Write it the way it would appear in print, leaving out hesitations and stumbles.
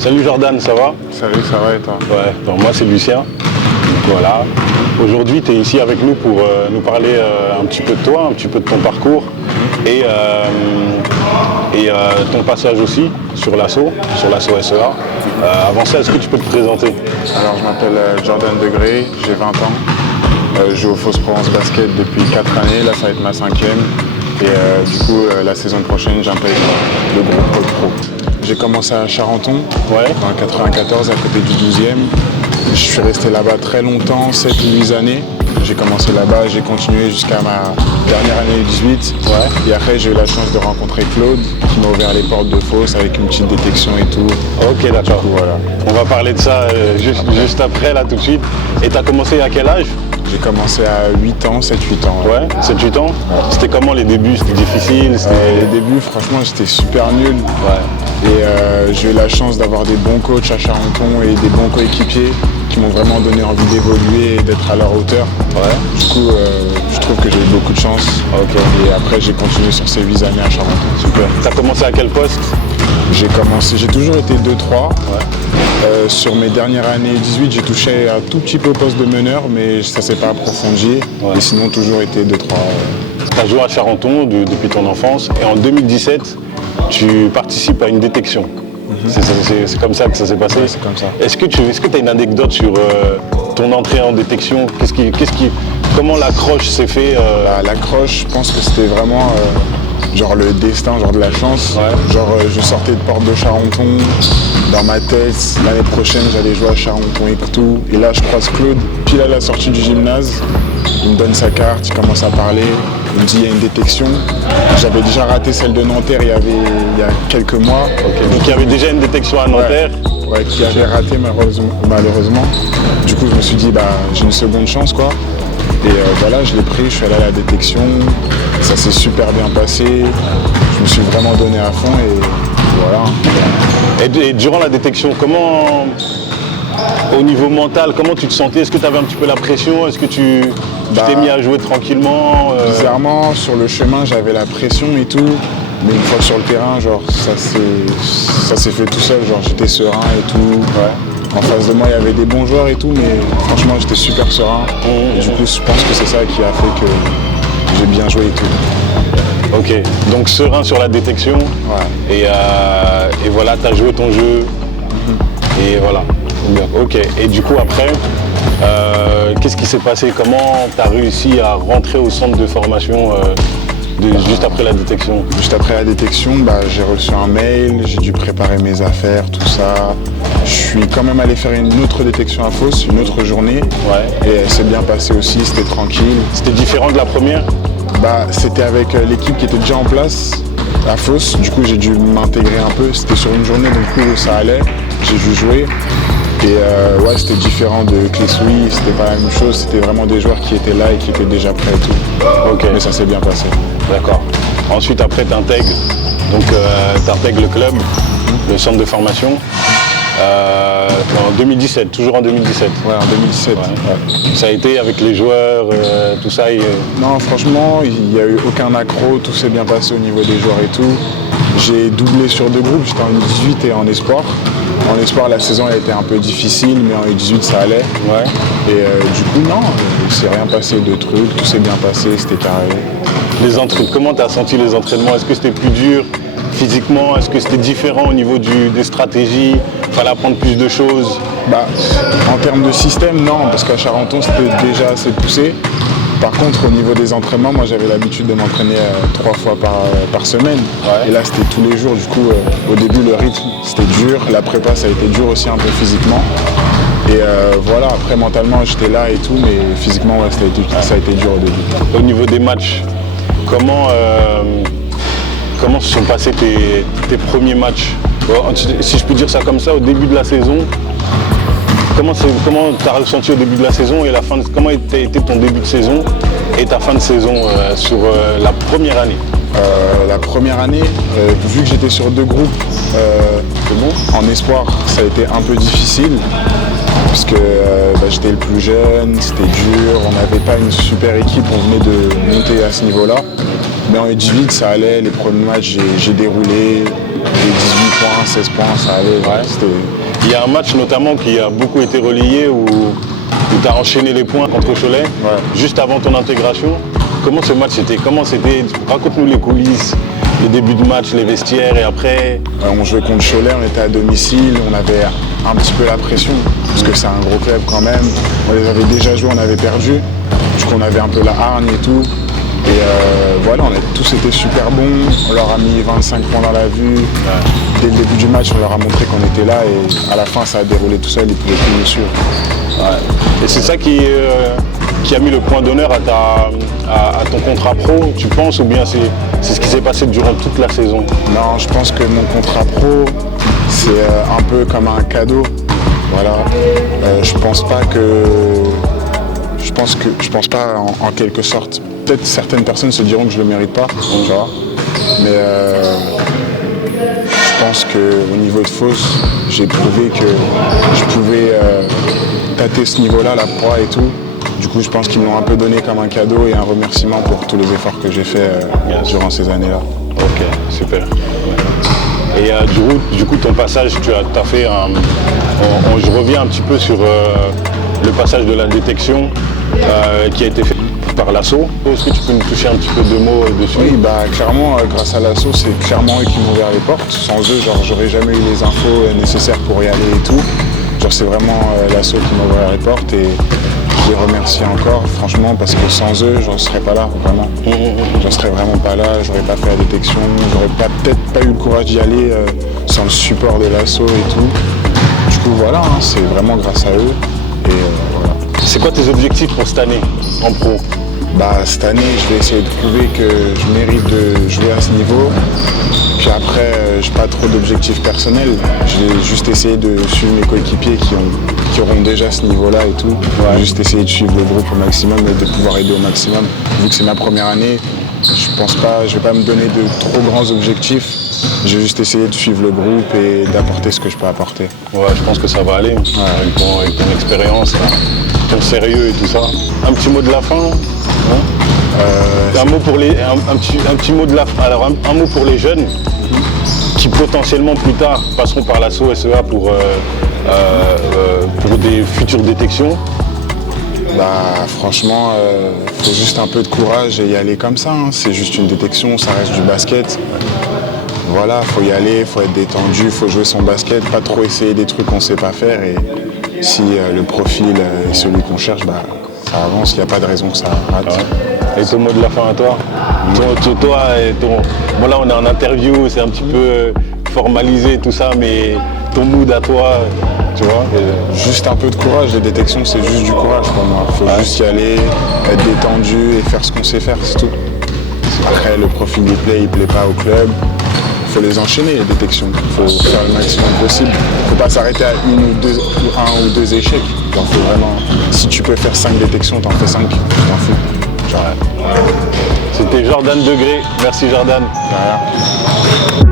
Salut Jordan, ça va? Salut, ça va et toi? Ouais, donc moi c'est Lucien. Donc voilà. Aujourd'hui tu es ici avec nous pour nous parler un petit peu de toi, un petit peu de ton parcours et ton passage aussi sur l'assaut SEA. Avant ça, est-ce que tu peux te présenter? Alors je m'appelle Jordan Degré, j'ai 20 ans. Je joue au Fos Provence Basket depuis 4 années, là ça va être ma 5e. Et du coup la saison prochaine j'intègre le groupe Pôle Pro. J'ai commencé à Charenton, dans le 94 à côté du 12e. Je suis resté là-bas très longtemps, 7 ou 8 années. J'ai commencé là-bas, j'ai continué jusqu'à ma dernière année 18. Et après j'ai eu la chance de rencontrer Claude qui m'a ouvert les portes de Fos avec une petite détection et tout. Ok, d'accord. Voilà. On va parler de ça juste après là tout de suite. Et tu as commencé à quel âge? J'ai commencé à 8 ans, 7-8 ans. Ouais, 7-8 ans. C'était comment les débuts? C'était difficile? Les débuts, franchement, j'étais super nul. Et j'ai eu la chance d'avoir des bons coachs à Charenton et des bons coéquipiers qui m'ont vraiment donné envie d'évoluer et d'être à leur hauteur. Du coup, je trouve que j'ai eu beaucoup de chance. Et après, j'ai continué sur ces 8 années à Charenton. Super. Tu as commencé à quel poste? J'ai toujours été 2-3. Sur mes dernières années 18, j'ai touché un tout petit peu au poste de meneur, mais ça ne s'est pas approfondi. Et sinon, toujours été 2-3. Tu as joué à Charenton depuis ton enfance et en 2017, tu participes à une détection. C'est comme ça que ça s'est passé? C'est comme ça. Est-ce que tu as une anecdote sur ton entrée en détection? Comment l'accroche s'est fait? L'accroche, je pense que c'était vraiment genre le destin, genre de la chance. Genre je sortais de Porte de Charenton, dans ma tête, l'année prochaine j'allais jouer à Charenton et tout. Et là je croise Claude, pile à la sortie du gymnase. Il me donne sa carte, il commence à parler, il me dit il y a une détection. J'avais déjà raté celle de Nanterre il y a quelques mois. Donc il y avait déjà une détection à Nanterre? Qui avait raté malheureusement. Du coup je me suis dit j'ai une seconde chance quoi. Et voilà, je l'ai pris, je suis allé à la détection, ça s'est super bien passé, je me suis vraiment donné à fond et voilà. Et durant la détection, au niveau mental, comment tu te sentais? Est-ce que tu avais un petit peu la pression? Est-ce que tu t'es mis à jouer tranquillement? Bizarrement, sur le chemin, j'avais la pression et tout, mais une fois sur le terrain, genre ça s'est fait tout seul, genre j'étais serein et tout. En face de moi, il y avait des bons joueurs et tout, mais franchement, j'étais super serein. Et du coup, je pense que c'est ça qui a fait que j'ai bien joué et tout. Ok, donc serein sur la détection. Et voilà, tu as joué ton jeu. Et voilà. Ok, et du coup, après, qu'est-ce qui s'est passé? Comment tu as réussi à rentrer au centre de formation juste après la détection? Juste après la détection, j'ai reçu un mail, j'ai dû préparer mes affaires, tout ça. Je suis quand même allé faire une autre détection à Fos, une autre journée. Et elle s'est bien passée aussi, c'était tranquille. C'était différent de la première? C'était avec l'équipe qui était déjà en place à Fos. Du coup, j'ai dû m'intégrer un peu. C'était sur une journée, donc du coup, ça allait. J'ai dû jouer. Et c'était différent de Clé-Souris, c'était pas la même chose. C'était vraiment des joueurs qui étaient là et qui étaient déjà prêts et tout. Mais ça s'est bien passé. D'accord. Ensuite, après, tu intègres le club, le centre de formation. En 2017, toujours en 2017. En 2017. Ça a été avec les joueurs, tout ça? Non, franchement, il n'y a eu aucun accro, tout s'est bien passé au niveau des joueurs et tout. J'ai doublé sur 2 groupes, j'étais en U18 et en espoir. En espoir, la saison a été un peu difficile, mais en U18, ça allait. Et du coup, non, il ne s'est rien passé de trucs, tout s'est bien passé, c'était carré. Comment tu as senti les entraînements? Est-ce que c'était plus dur physiquement? Est-ce que c'était différent au niveau des stratégies? Il fallait apprendre plus de choses? En termes de système, non, parce qu'à Charenton, c'était déjà assez poussé. Par contre, au niveau des entraînements, moi j'avais l'habitude de m'entraîner 3 fois par semaine. Et là, c'était tous les jours. Du coup, au début, le rythme, c'était dur. La prépa, ça a été dur aussi un peu physiquement. Et voilà, après, mentalement, j'étais là et tout, mais physiquement, ça a été dur au début. Au niveau des matchs, comment se sont passés tes premiers matchs? Si je peux dire ça comme ça, au début de la saison, comment tu as ressenti au début de la saison et comment a été ton début de saison et ta fin de saison sur la première année? La première année, vu que j'étais sur 2 groupes, en espoir, ça a été un peu difficile. Parce que j'étais le plus jeune, c'était dur, on n'avait pas une super équipe, on venait de monter à ce niveau-là. Mais en U18, ça allait, les premiers matchs, j'ai déroulé, les 18 points, 16 points, ça allait. Ouais. Il y a un match notamment qui a beaucoup été relayé où tu as enchaîné les points contre Cholet, juste avant ton intégration. Comment ce match c'était? Raconte-nous les coulisses, les débuts de match, les vestiaires et après. On jouait contre Cholet, on était à domicile, on avait un petit peu la pression, parce que c'est un gros club quand même. On les avait déjà joués, on avait perdu, du coup on avait un peu la hargne et tout. Et voilà, on a tous été super bons, on leur a mis 25 points dans la vue. Dès le début du match, on leur a montré qu'on était là et à la fin ça a déroulé tout seul, ils pouvaient plus nous suivre. Et c'est ça qui a mis le point d'honneur à ton contrat pro, tu penses, ou bien c'est ce qui s'est passé durant toute la saison? Non, je pense que mon contrat pro, c'est un peu comme un cadeau. Voilà. Je pense pas en quelque sorte. Peut-être certaines personnes se diront que je le mérite pas, tu vois. Mais je pense qu'au niveau de Fos, j'ai prouvé que je pouvais tâter ce niveau-là, la proie et tout. Du coup, je pense qu'ils me l'ont un peu donné comme un cadeau et un remerciement pour tous les efforts que j'ai fait durant ces années-là. Ok, super. Ouais. Et du coup, ton passage, tu as fait je reviens un petit peu sur le passage de la détection qui a été fait par l'assaut. Est-ce que tu peux nous toucher un petit peu de mots dessus? Oui, clairement, grâce à l'assaut, c'est clairement eux qui m'ont ouvert les portes. Sans eux, j'aurais jamais eu les infos nécessaires pour y aller et tout. C'est vraiment l'assaut qui m'a ouvert les portes et je les remercie encore, franchement, parce que sans eux, j'en serais pas là, vraiment. J'en serais vraiment pas là, j'aurais pas fait la détection, j'aurais peut-être pas eu le courage d'y aller sans le support de l'assaut et tout. Du coup, voilà, c'est vraiment grâce à eux. Et voilà. C'est quoi tes objectifs pour cette année en pro? Cette année, je vais essayer de prouver que je mérite de jouer à ce niveau. Puis après, j'ai pas trop d'objectifs personnels. Je vais juste essayer de suivre mes coéquipiers qui auront déjà ce niveau-là et tout. Juste essayer de suivre le groupe au maximum et de pouvoir aider au maximum. Vu que c'est ma première année, je vais pas me donner de trop grands objectifs. Je vais juste essayer de suivre le groupe et d'apporter ce que je peux apporter. Ouais, je pense que ça va aller, avec ton expérience, ton sérieux et tout ça. Un petit mot de la fin, un petit mot de la fin. Alors un mot pour les jeunes qui potentiellement plus tard passeront par l'assaut SEA pour des futures détections. Franchement, faut juste un peu de courage et y aller comme ça. C'est juste une détection, ça reste du basket. Voilà, faut y aller, faut être détendu, faut jouer son basket, pas trop essayer des trucs qu'on sait pas faire. Et si le profil est celui qu'on cherche, ça avance, il n'y a pas de raison que ça rate. Ouais. Et ton mot de la fin à toi? Toi et bon là on est en interview, c'est un petit peu formalisé tout ça, mais ton mood à toi, tu vois? Juste un peu de courage, les détections c'est juste du courage pour moi. Faut juste y aller, être détendu et faire ce qu'on sait faire, c'est tout. Après le profil il plaît pas au club. Il faut les enchaîner, les détections. Il faut faire le maximum possible. Il ne faut pas s'arrêter à un ou deux échecs. Faut vraiment, si tu peux faire 5 détections, t'en fais 5, tu t'en fous. C'était Jordan Degré. Merci Jordan. De rien.